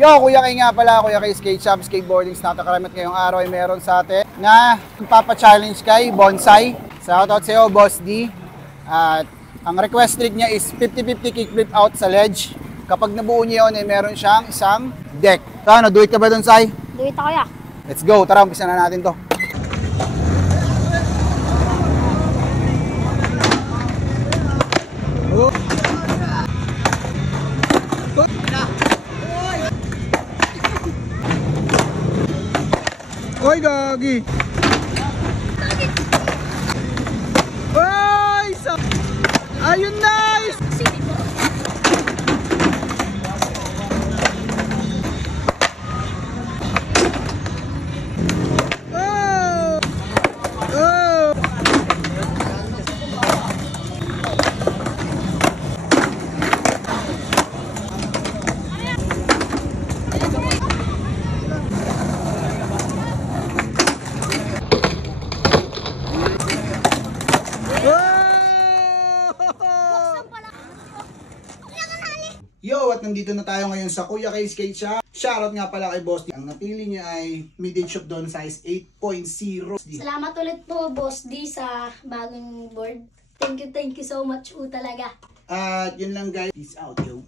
Yo, Kuya Kay nga pala, Kuya Kay Skate Shop, Skateboardings. Nakakaramit ngayong araw ay meron sa atin na magpapa-challenge kay Bonsai. Shoutout sa iyo, Boss D. At ang request trick niya is 50-50 kickflip out sa ledge. Kapag nabuo niya yun, ay meron siyang isang deck. So ano, do it ka ba dun, Sai? Do it ako, ya. Let's go, tara, umpisa na natin to. Oy, gagi! Oy! Ayun, nice! Oh! Oh! Yo, at nandito na tayo ngayon sa Kuya Kay Skate Shop. Shoutout nga pala kay Boss D. Ang napili niya ay mid-edge shop doon, size 8.0. Salamat ulit po, Boss D, sa bagong board. Thank you so much po talaga. At yun lang guys. Peace out, yo.